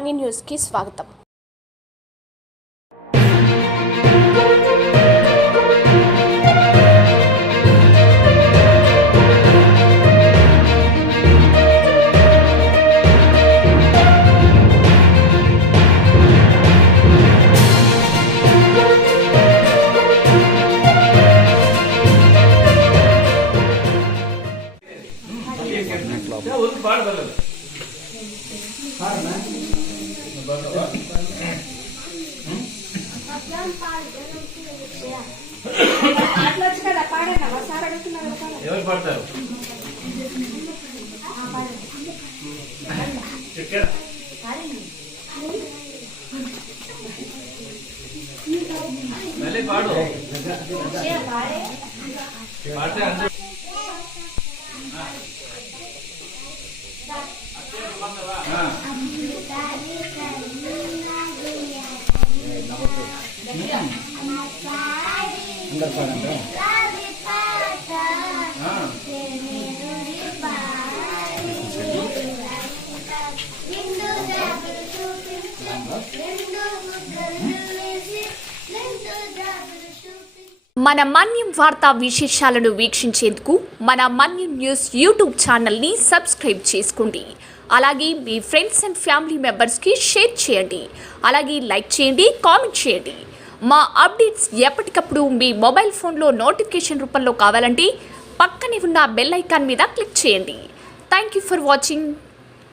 Money న్యూస్కి స్వాగతం. ఎవరు పడతారు? మళ్ళీ పాడు పాడితే అందరూ మన మన్యం వార్తా విశేషాలను వీక్షించేందుకు మన మన్యం న్యూస్ యూట్యూబ్ ఛానల్ని సబ్స్క్రైబ్ చేసుకోండి. అలాగే మీ ఫ్రెండ్స్ అండ్ ఫ్యామిలీ మెంబర్స్కి షేర్ చేయండి. అలాగే లైక్ చేయండి, కామెంట్ చేయండి. మా అప్డేట్స్ ఎప్పటికప్పుడు మీ మొబైల్ ఫోన్లో నోటిఫికేషన్ రూపంలో కావాలంటే పక్కనే ఉన్న బెల్ ఐకాన్ మీద క్లిక్ చేయండి. Thank you for watching.